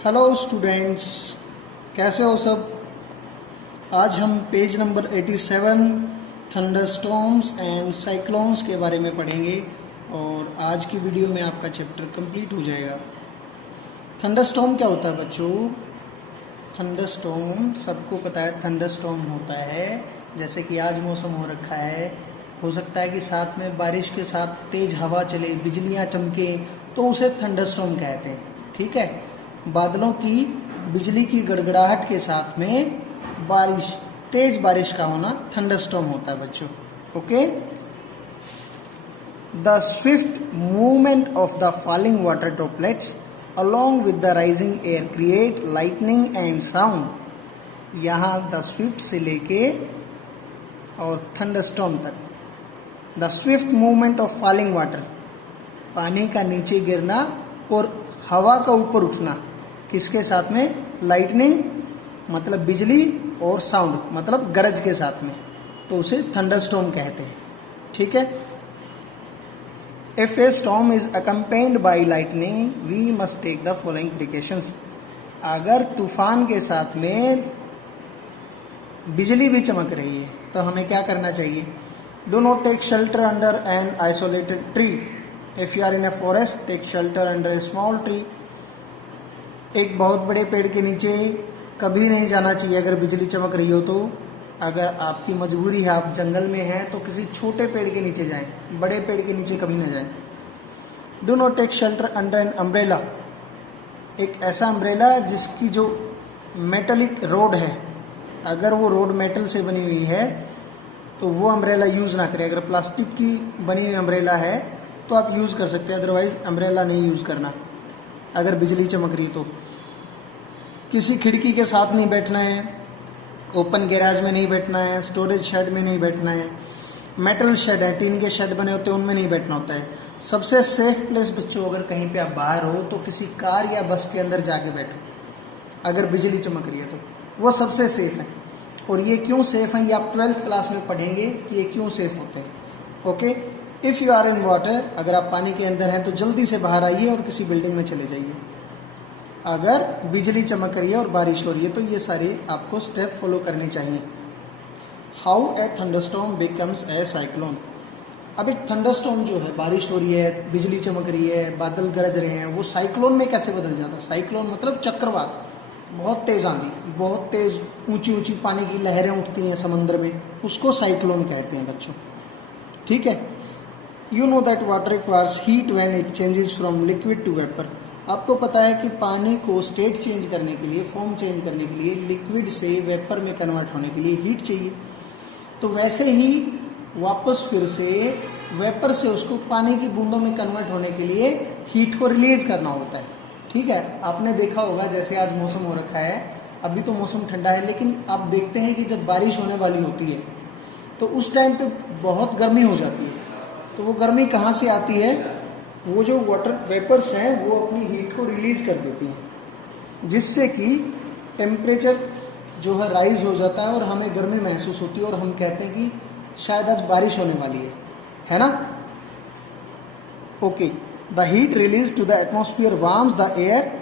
Hello students, कैसे हो सब। आज हम page number 87 thunderstorms and cyclones के बारे में पढ़ेंगे और आज की वीडियो में आपका चैप्टर कंप्लीट हो जाएगा। थंडरस्टॉर्म क्या होता है बच्चों? थंडरस्टॉर्म सबको पता है। थंडरस्टॉर्म होता है जैसे कि आज मौसम हो रखा है, हो सकता है कि साथ में बारिश के साथ तेज हवा चले, बिजलियां चमके, तो उसे थंडरस्टॉर्म कहते हैं। ठीक है, बादलों की बिजली की गड़गड़ाहट के साथ में बारिश, तेज बारिश का होना थंडरस्टॉर्म होता है बच्चों। Okay, the Swift movement of the falling water droplets along with the rising air create lightning and sound। यहाँ द स्विफ्ट से लेके और थंडरस्टॉर्म तक, the Swift movement of falling water, पानी का नीचे गिरना और हवा का ऊपर उठना, किसके साथ में? लाइटनिंग मतलब बिजली और साउंड मतलब गरज के साथ में, तो उसे थंडरस्टॉर्म कहते हैं। ठीक है, if a storm is accompanied by lightning we must take the following precautions. अगर तूफान के साथ में बिजली भी चमक रही है तो हमें क्या करना चाहिए? Do not take shelter under an isolated tree. If you are in a forest take shelter under a small tree. एक बहुत बड़े पेड़ के नीचे कभी नहीं जाना चाहिए अगर बिजली चमक रही हो तो। अगर आपकी मजबूरी है, आप जंगल में हैं, तो किसी छोटे पेड़ के नीचे जाएं, बड़े पेड़ के नीचे कभी ना जाएं। Do not take shelter under an umbrella. एक ऐसा अम्ब्रेला जिसकी जो मेटलिक रोड है, अगर वो रोड मेटल से बनी हुई है तो वो अम्ब्रेला यूज़ ना करें। अगर प्लास्टिक की बनी हुई अम्ब्रेला है तो आप यूज़ कर सकते हैं, अदरवाइज अम्ब्रेला नहीं यूज़ करना अगर बिजली चमक रही तो। किसी खिड़की के साथ नहीं बैठना है, ओपन गैराज में नहीं बैठना है, स्टोरेज शेड में नहीं बैठना है, मेटल शेड है, टीन के शेड बने होते हैं उनमें नहीं बैठना होता है। सबसे सेफ प्लेस बच्चों, अगर कहीं पे आप बाहर हो तो किसी कार या बस के अंदर जाके बैठो अगर बिजली चमक रही है तो, वो सबसे सेफ है। और ये क्यों सेफ है ये आप 12th क्लास में पढ़ेंगे कि ये क्यों सेफ होते हैं। Okay, if you are in water, अगर आप पानी के अंदर हैं तो जल्दी से बाहर आइए और किसी बिल्डिंग में चले जाइए। अगर बिजली चमक रही है और बारिश हो रही है तो ये सारे आपको स्टेप फॉलो करने चाहिए। How a thunderstorm becomes a cyclone. अब एक थंडरस्टॉर्म जो है, बारिश हो रही है, बिजली चमक रही है, बादल गरज रहे हैं, वो साइक्लोन में कैसे बदल जाता है? साइक्लोन मतलब चक्रवात, बहुत तेज आंधी, बहुत तेज ऊंची ऊंची पानी की लहरें उठती हैं समुद्र में, उसको साइक्लोन कहते हैं बच्चों। ठीक है, you know that water requires heat when it changes from liquid to vapour. आपको पता है कि पानी को स्टेट चेंज करने के लिए, फॉर्म चेंज करने के लिए, लिक्विड से वेपर में कन्वर्ट होने के लिए हीट चाहिए। तो वैसे ही वापस फिर से वेपर से उसको पानी की बूंदों में कन्वर्ट होने के लिए हीट को रिलीज करना होता है। ठीक है, आपने देखा होगा जैसे आज मौसम हो रखा है, अभी तो मौसम ठंडा है, लेकिन आप देखते हैं कि जब बारिश होने वाली होती है तो उस टाइम पे बहुत गर्मी हो जाती है। तो वो गर्मी कहाँ से आती है? वो जो वाटर वेपर्स हैं वो अपनी हीट को रिलीज कर देती हैं, जिससे कि टेम्परेचर जो है राइज हो जाता है और हमें गर्मी महसूस होती है और हम कहते हैं कि शायद आज बारिश होने वाली है ना। Okay, the heat release to the atmosphere warms the air.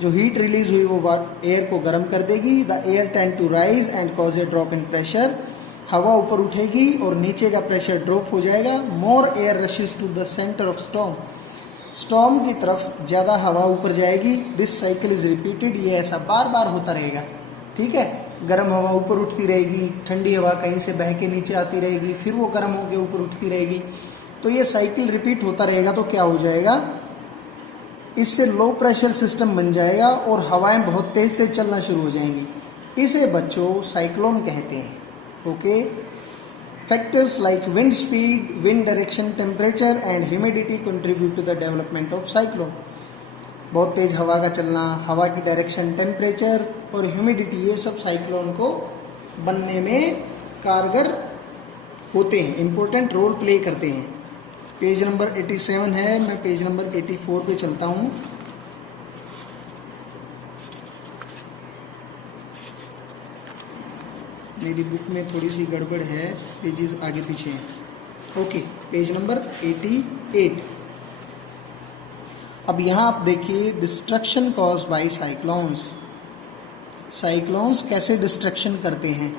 जो हीट रिलीज हुई वो एयर को गर्म कर देगी। The air tend to rise and cause a drop in pressure. हवा ऊपर उठेगी और नीचे का प्रेशर ड्रॉप हो जाएगा। More air rushes to the centre of storm. Storm की तरफ ज़्यादा हवा ऊपर जाएगी। This cycle is repeated. ये ऐसा बार बार होता रहेगा। ठीक है, गर्म हवा ऊपर उठती रहेगी, ठंडी हवा कहीं से बह के नीचे आती रहेगी, फिर वो गर्म होकर ऊपर उठती रहेगी। तो ये साइकिल रिपीट होता रहेगा। तो क्या हो जाएगा? इससे लो प्रेशर सिस्टम बन जाएगा और हवाएं बहुत तेज तेज चलना शुरू हो जाएंगी। इसे बच्चों साइक्लोन कहते हैं। Okay, factors like wind speed, wind direction, temperature and humidity contribute to the development of cyclone. बहुत तेज हवा का चलना, हवा की डायरेक्शन, टेम्परेचर और ह्यूमिडिटी, ये सब साइक्लोन को बनने में कारगर होते हैं, इम्पोर्टेंट रोल प्ले करते हैं। पेज नंबर 87 है, मैं पेज नंबर 84 पे चलता हूँ। मेरी बुक में थोड़ी सी गड़बड़ है, पेजेस आगे पीछे हैं। Okay, page number 88। अब यहाँ आप देखिए destruction cause by cyclones. Cyclones कैसे डिस्ट्रक्शन करते हैं,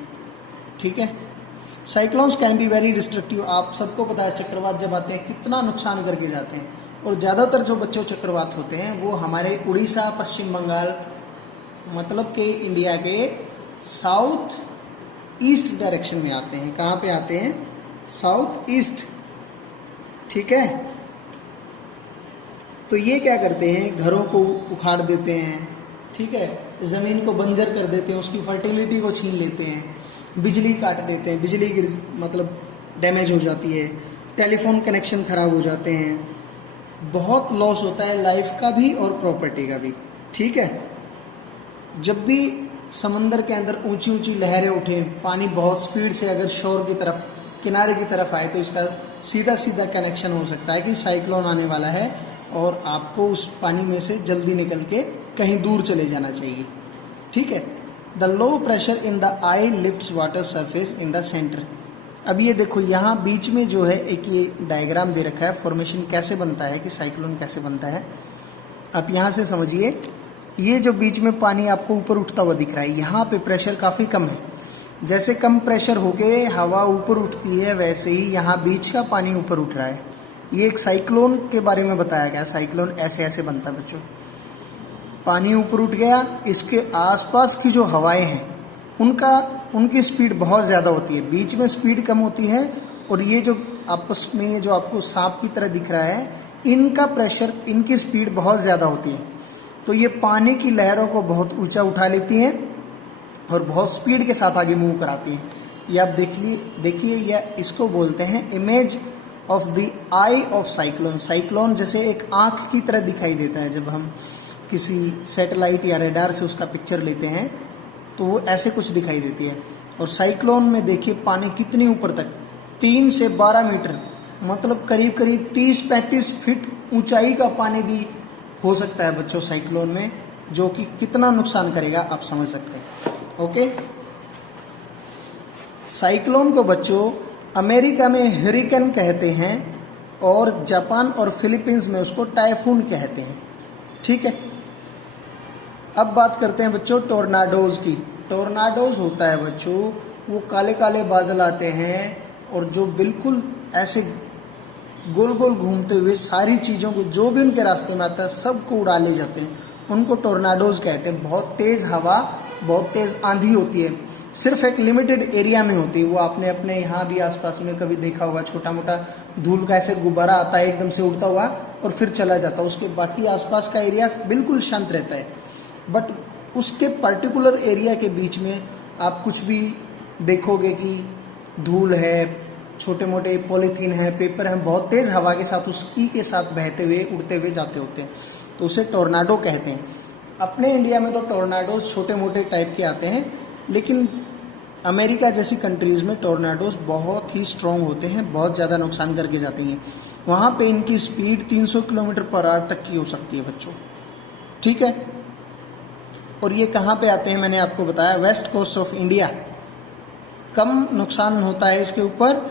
ठीक है। Cyclones can be very destructive. आप सबको पता है चक्रवात जब आते हैं कितना नुकसान करके जाते हैं, और ज़्यादातर जो बच्चों चक्रवात होते हैं वो हमारे उड़ीसा, पश्चिम बंगाल, मतलब कि इंडिया के साउथ ईस्ट डायरेक्शन में आते हैं। कहाँ पे आते हैं? साउथ ईस्ट, ठीक है। तो ये क्या करते हैं, घरों को उखाड़ देते हैं, ठीक है, ज़मीन को बंजर कर देते हैं, उसकी फर्टिलिटी को छीन लेते हैं, बिजली काट देते हैं, बिजली मतलब डैमेज हो जाती है, टेलीफोन कनेक्शन खराब हो जाते हैं, बहुत लॉस होता है लाइफ का भी और प्रॉपर्टी का भी, ठीक है। जब भी समंदर के अंदर ऊंची ऊंची लहरें उठें, पानी बहुत स्पीड से अगर शोर की तरफ, किनारे की तरफ आए, तो इसका सीधा सीधा कनेक्शन हो सकता है कि साइक्लोन आने वाला है और आपको उस पानी में से जल्दी निकल के कहीं दूर चले जाना चाहिए, ठीक है। The low pressure in the I lifts water surface in the centre. अब ये देखो यहाँ बीच में जो है एक ये डायग्राम दे रखा है, फॉर्मेशन कैसे बनता है कि साइक्लोन कैसे बनता है। आप यहाँ से समझिए, ये जो बीच में पानी आपको ऊपर उठता हुआ दिख रहा है, यहाँ पे प्रेशर काफ़ी कम है। जैसे कम प्रेशर होके हवा ऊपर उठती है, वैसे ही यहाँ बीच का पानी ऊपर उठ रहा है। ये एक साइक्लोन के बारे में बताया गया। साइक्लोन ऐसे ऐसे बनता है बच्चों। पानी ऊपर उठ गया, इसके आसपास की जो हवाएं हैं उनकी स्पीड बहुत ज़्यादा होती है, बीच में स्पीड कम होती है, और ये जो आपस में ये जो आपको सांप की तरह दिख रहा है, इनका प्रेशर, इनकी स्पीड बहुत ज़्यादा होती है। तो ये पानी की लहरों को बहुत ऊंचा उठा लेती हैं और बहुत स्पीड के साथ आगे मूव कराती हैं। ये आप देखिए, यह इसको बोलते हैं image of the I of cyclone. Cyclone जैसे एक आँख की तरह दिखाई देता है जब हम किसी सैटेलाइट या रेडार से उसका पिक्चर लेते हैं, तो वो ऐसे कुछ दिखाई देती है। और साइक्लोन में देखिए पानी कितनी ऊपर तक, 3 से 12 मीटर, मतलब करीब करीब 30-35 फीट ऊंचाई का पानी भी हो सकता है बच्चों साइक्लोन में, जो कि कितना नुकसान करेगा आप समझ सकते हैं। ओके, साइक्लोन को बच्चों अमेरिका में हरिकेन कहते हैं और जापान और फिलीपींस में उसको टाइफून कहते हैं, ठीक है। अब बात करते हैं बच्चों टोर्नाडोज की। टोर्नाडोज होता है बच्चों, वो काले काले बादल आते हैं और जो बिल्कुल ऐसे गोल गोल घूमते हुए सारी चीज़ों को, जो भी उनके रास्ते में आता है, सबको उड़ा ले जाते हैं। उनको टोर्नाडोज कहते हैं। बहुत तेज़ हवा, बहुत तेज़ आंधी होती है, सिर्फ एक लिमिटेड एरिया में होती है। वो आपने अपने यहाँ भी आसपास में कभी देखा होगा, छोटा मोटा धूल का ऐसे गुब्बारा आता है एकदम से उड़ता हुआ और फिर चला जाता है, उसके बाकी आसपास का एरिया बिल्कुल शांत रहता है। बट उसके पर्टिकुलर एरिया के बीच में आप कुछ भी देखोगे कि धूल है, छोटे मोटे पॉलीथीन है, पेपर है, बहुत तेज़ हवा के साथ उसकी के साथ बहते हुए, उड़ते हुए जाते होते हैं, तो उसे टोर्नाडो कहते हैं। अपने इंडिया में तो टोर्नाडोज छोटे मोटे टाइप के आते हैं, लेकिन अमेरिका जैसी कंट्रीज़ में टोर्नाडोज बहुत ही स्ट्रॉन्ग होते हैं, बहुत ज़्यादा नुकसान करके जाते हैं। वहाँ पे इनकी स्पीड 300 किलोमीटर पर आवर तक की हो सकती है बच्चों, ठीक है। और ये कहाँ पे आते हैं मैंने आपको बताया, वेस्ट कोस्ट ऑफ इंडिया। कम नुकसान होता है इसके ऊपर,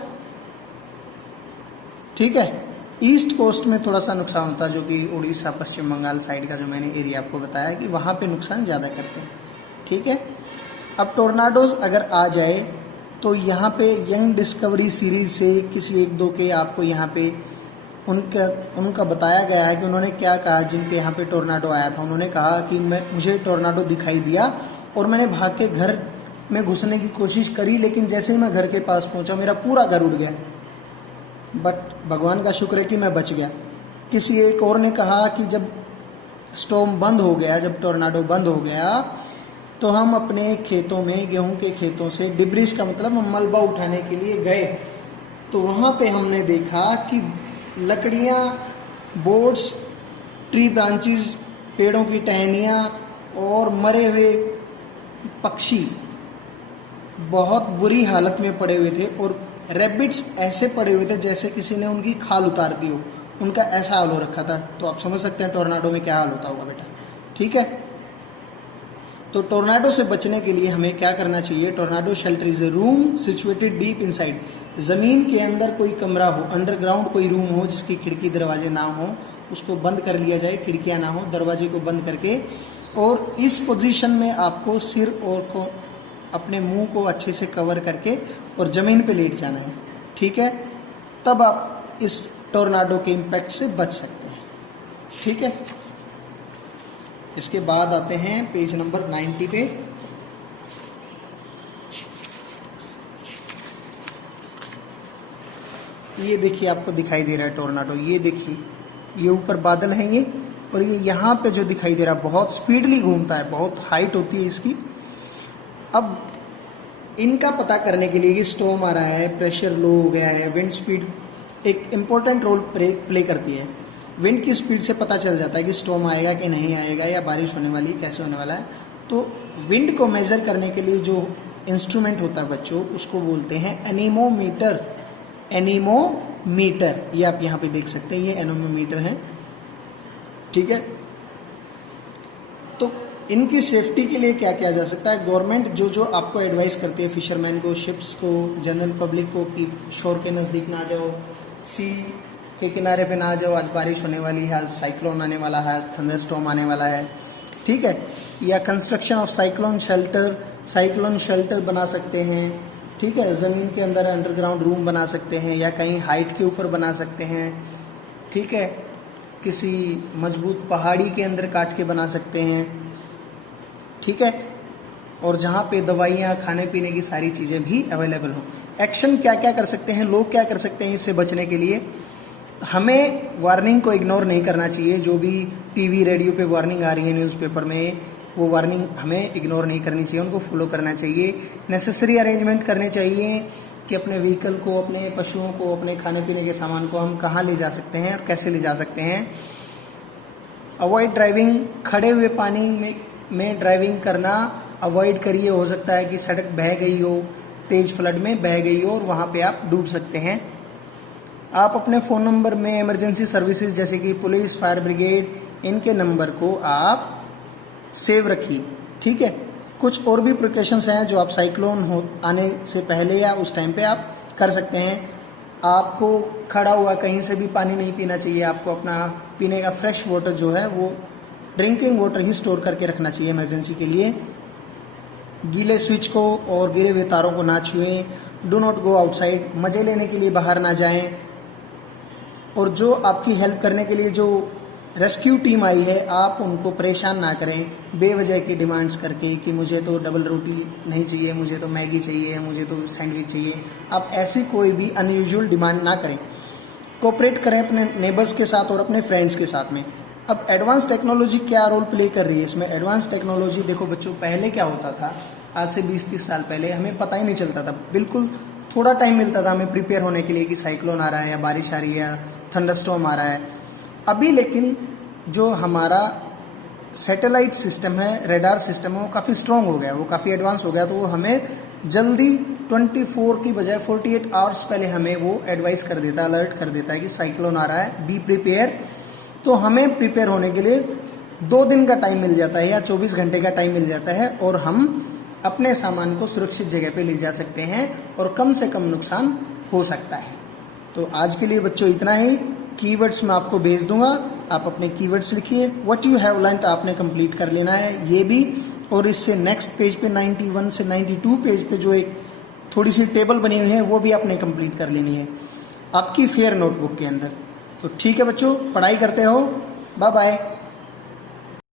ठीक है। ईस्ट कोस्ट में थोड़ा सा नुकसान होता है, जो कि उड़ीसा, पश्चिम बंगाल साइड का जो मैंने एरिया आपको बताया कि वहाँ पे नुकसान ज़्यादा करते हैं, ठीक है। अब टोर्नाडोज अगर आ जाए तो यहाँ पे यंग डिस्कवरी सीरीज से किसी एक दो के आपको यहाँ पे उनका बताया गया है कि उन्होंने क्या कहा, जिनके यहाँ पे टोर्नाडो आया था। उन्होंने कहा कि मुझे टोर्नाडो दिखाई दिया और मैंने भाग के घर में घुसने की कोशिश करी, लेकिन जैसे ही मैं घर के पास पहुँचा मेरा पूरा घर उड़ गया, बट भगवान का शुक्र है कि मैं बच गया। किसी एक और ने कहा कि जब स्टॉर्म बंद हो गया, जब टोर्नाडो बंद हो गया, तो हम अपने खेतों में, गेहूं के खेतों से डिब्रिज का मतलब मलबा उठाने के लिए गए, तो वहाँ पे हमने देखा कि लकड़ियाँ, बोर्ड्स, ट्री ब्रांचेस, पेड़ों की टहनियाँ और मरे हुए पक्षी बहुत बुरी हालत में पड़े हुए थे, और रैबिट्स ऐसे पड़े हुए थे जैसे किसी ने उनकी खाल उतार दी हो, उनका ऐसा हाल हो रखा था। तो आप समझ सकते हैं टोर्नाडो में क्या हाल होता होगा बेटा, ठीक है। तो टोर्नाडो से बचने के लिए हमें क्या करना चाहिए, tornado shelter is a room situated deep inside, ज़मीन के अंदर कोई कमरा हो, अंडरग्राउंड कोई रूम हो जिसकी खिड़की दरवाजे ना हो, उसको बंद कर लिया जाए, खिड़कियां ना हो, दरवाजे को बंद करके, और इस पोजीशन में आपको सिर और को अपने मुंह को अच्छे से कवर करके और ज़मीन पे लेट जाना है, ठीक है। तब आप इस टोर्नाडो के इम्पैक्ट से बच सकते हैं, ठीक है। इसके बाद आते हैं पेज नंबर 90 पे। ये देखिए आपको दिखाई दे रहा है टोर्नाडो, ये देखिए ये ऊपर बादल हैं ये, और ये यहाँ पे जो दिखाई दे रहा है बहुत स्पीडली घूमता है, बहुत हाइट होती है इसकी। अब इनका पता करने के लिए कि स्टॉर्म आ रहा है, प्रेशर लो हो गया है, विंड स्पीड एक इम्पोर्टेंट रोल प्ले करती है। विंड की स्पीड से पता चल जाता है कि स्टॉर्म आएगा कि नहीं आएगा, या बारिश होने वाली, कैसे होने वाला है। तो विंड को मेजर करने के लिए जो इंस्ट्रूमेंट होता है बच्चों, उसको बोलते हैं एनीमोमीटर। एनीमोमीटर, ये आप यहाँ पे देख सकते हैं, ये एनीमोमीटर है, ठीक है। तो इनकी सेफ्टी के लिए क्या किया जा सकता है, गवर्नमेंट जो जो आपको एडवाइस करती है, फिशरमैन को, शिप्स को, जनरल पब्लिक को, कि शोर के नज़दीक ना जाओ, सी के किनारे पे ना जाओ, आज बारिश होने वाली है, आज साइक्लोन आने वाला है, थंडरस्टॉर्म आने वाला है, ठीक है। या कंस्ट्रक्शन ऑफ साइक्लोन शेल्टर बना सकते हैं, ठीक है। ज़मीन के अंदर अंडरग्राउंड रूम बना सकते हैं, या कहीं हाइट के ऊपर बना सकते हैं, ठीक है। किसी मजबूत पहाड़ी के अंदर काट के बना सकते हैं, ठीक है। और जहाँ पे दवाइयाँ, खाने पीने की सारी चीज़ें भी अवेलेबल हो। एक्शन क्या क्या कर सकते हैं, लोग क्या कर सकते हैं इससे बचने के लिए। हमें वार्निंग को इग्नोर नहीं करना चाहिए, जो भी टीवी रेडियो पे वार्निंग आ रही है, न्यूज़पेपर में, वो वार्निंग हमें इग्नोर नहीं करनी चाहिए, उनको फॉलो करना चाहिए। नेसेसरी अरेंजमेंट करने चाहिए कि अपने व्हीकल को, अपने पशुओं को, अपने खाने पीने के सामान को हम कहाँ ले जा सकते हैं और कैसे ले जा सकते हैं। अवॉइड ड्राइविंग, खड़े हुए पानी में ड्राइविंग करना अवॉइड करिए। हो सकता है कि सड़क बह गई हो, तेज फ्लड में बह गई हो, और वहाँ पे आप डूब सकते हैं। आप अपने फ़ोन नंबर में इमरजेंसी सर्विसेज जैसे कि पुलिस, फायर ब्रिगेड, इनके नंबर को आप सेव रखिए, ठीक है। कुछ और भी प्रिकॉशंस हैं जो आप साइक्लोन आने से पहले या उस टाइम पे आप कर सकते हैं। आपको खड़ा हुआ कहीं से भी पानी नहीं पीना चाहिए, आपको अपना पीने का फ्रेश वाटर जो है वो ड्रिंकिंग वाटर ही स्टोर करके रखना चाहिए इमरजेंसी के लिए। गीले स्विच को और गिरे हुए तारों को ना छुएं। डू नॉट गो आउटसाइड, मज़े लेने के लिए बाहर ना जाएं। और जो आपकी हेल्प करने के लिए जो रेस्क्यू टीम आई है, आप उनको परेशान ना करें बेवजह की डिमांड्स करके कि मुझे तो डबल रोटी नहीं चाहिए, मुझे तो मैगी चाहिए, मुझे तो सैंडविच चाहिए। आप ऐसी कोई भी अनयूजुअल डिमांड ना करें। कोऑपरेट करें अपने नेबर्स के साथ और अपने फ्रेंड्स के साथ में। अब एडवांस टेक्नोलॉजी क्या रोल प्ले कर रही है इसमें। एडवांस टेक्नोलॉजी देखो बच्चों, पहले क्या होता था, आज से 20-30 साल पहले हमें पता ही नहीं चलता था, बिल्कुल थोड़ा टाइम मिलता था हमें प्रिपेयर होने के लिए कि साइक्लोन आ रहा है, या बारिश आ रही है, या थंडरस्टॉर्म आ रहा है। अभी लेकिन जो हमारा सैटेलाइट सिस्टम है, रेडार सिस्टम है, वो काफ़ी स्ट्रॉन्ग हो गया, वो काफ़ी एडवांस हो गया। तो वो हमें जल्दी 24 की बजाय 48 आवर्स पहले हमें वो एडवाइस कर देता है, अलर्ट कर देता है कि साइक्लोन आ रहा है, बी प्रिपेयर। तो हमें प्रिपेयर होने के लिए 2 दिन का टाइम मिल जाता है, या 24 घंटे का टाइम मिल जाता है, और हम अपने सामान को सुरक्षित जगह पे ले जा सकते हैं और कम से कम नुकसान हो सकता है। तो आज के लिए बच्चों इतना ही। कीवर्ड्स मैं आपको भेज दूंगा, आप अपने कीवर्ड्स लिखिए। व्हाट यू हैव लर्नड आपने कंप्लीट कर लेना है ये भी, और इससे नेक्स्ट पेज पे 91 से 92 पेज पे जो एक थोड़ी सी टेबल बनी हुई है वो भी आपने कंप्लीट कर लेनी है आपकी फेयर नोटबुक के अंदर। तो ठीक है बच्चों, पढ़ाई करते रहो। Bye bye.